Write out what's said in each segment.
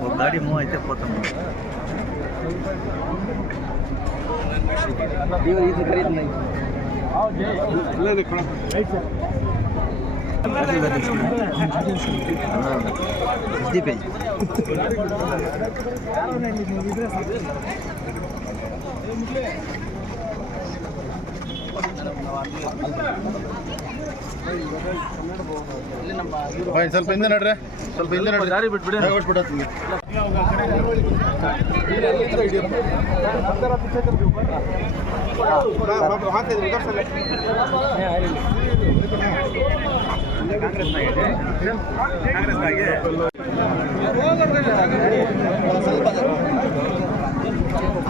ஒரு ಗಾಡಿ ಮೂವ್ ಐತೆ ಕೊಡ್ತಾನೆ ನೀವು ಇದು ಖರೀದಿ ನೈ ಇಲ್ಲ ಇದು ಕೊಡ ದೀಪ ಕನ್ನಡ ಸ್ವಲ್ಪ ಹಿಂದೆ ನಡ್ರೆ. ಸ್ವಲ್ಪ ಹಿಂದೆ ನಡ್ರಿ. ದಾರಿ ಬಿಟ್ಬಿಡಿ. ಹೊಟ್ಬಿಡತ್ತೀನಿ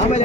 ಆಮೇಲೆ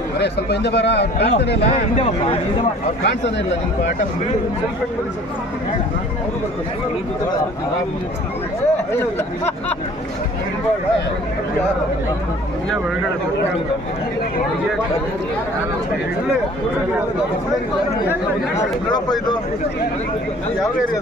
ಅರೆ ಸ್ವಲ್ಪ ಹಿಂದೆ ಬರ ಅವ್ರು ಕಾಣ್ತಾನೆ ಇಲ್ಲ? ಅವ್ರು ಕಾಣ್ತಾನೆ ಇಲ್ಲ ನಿನ್ ಆಟ ನೋಡಪ್ಪ ಇದು ಯಾವ ಏರಿಯಾ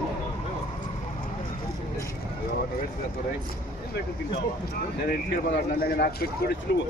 నేను ఇంటికి పదాడు నాకు పెట్టి కూడా ఇచ్చు నువ్వు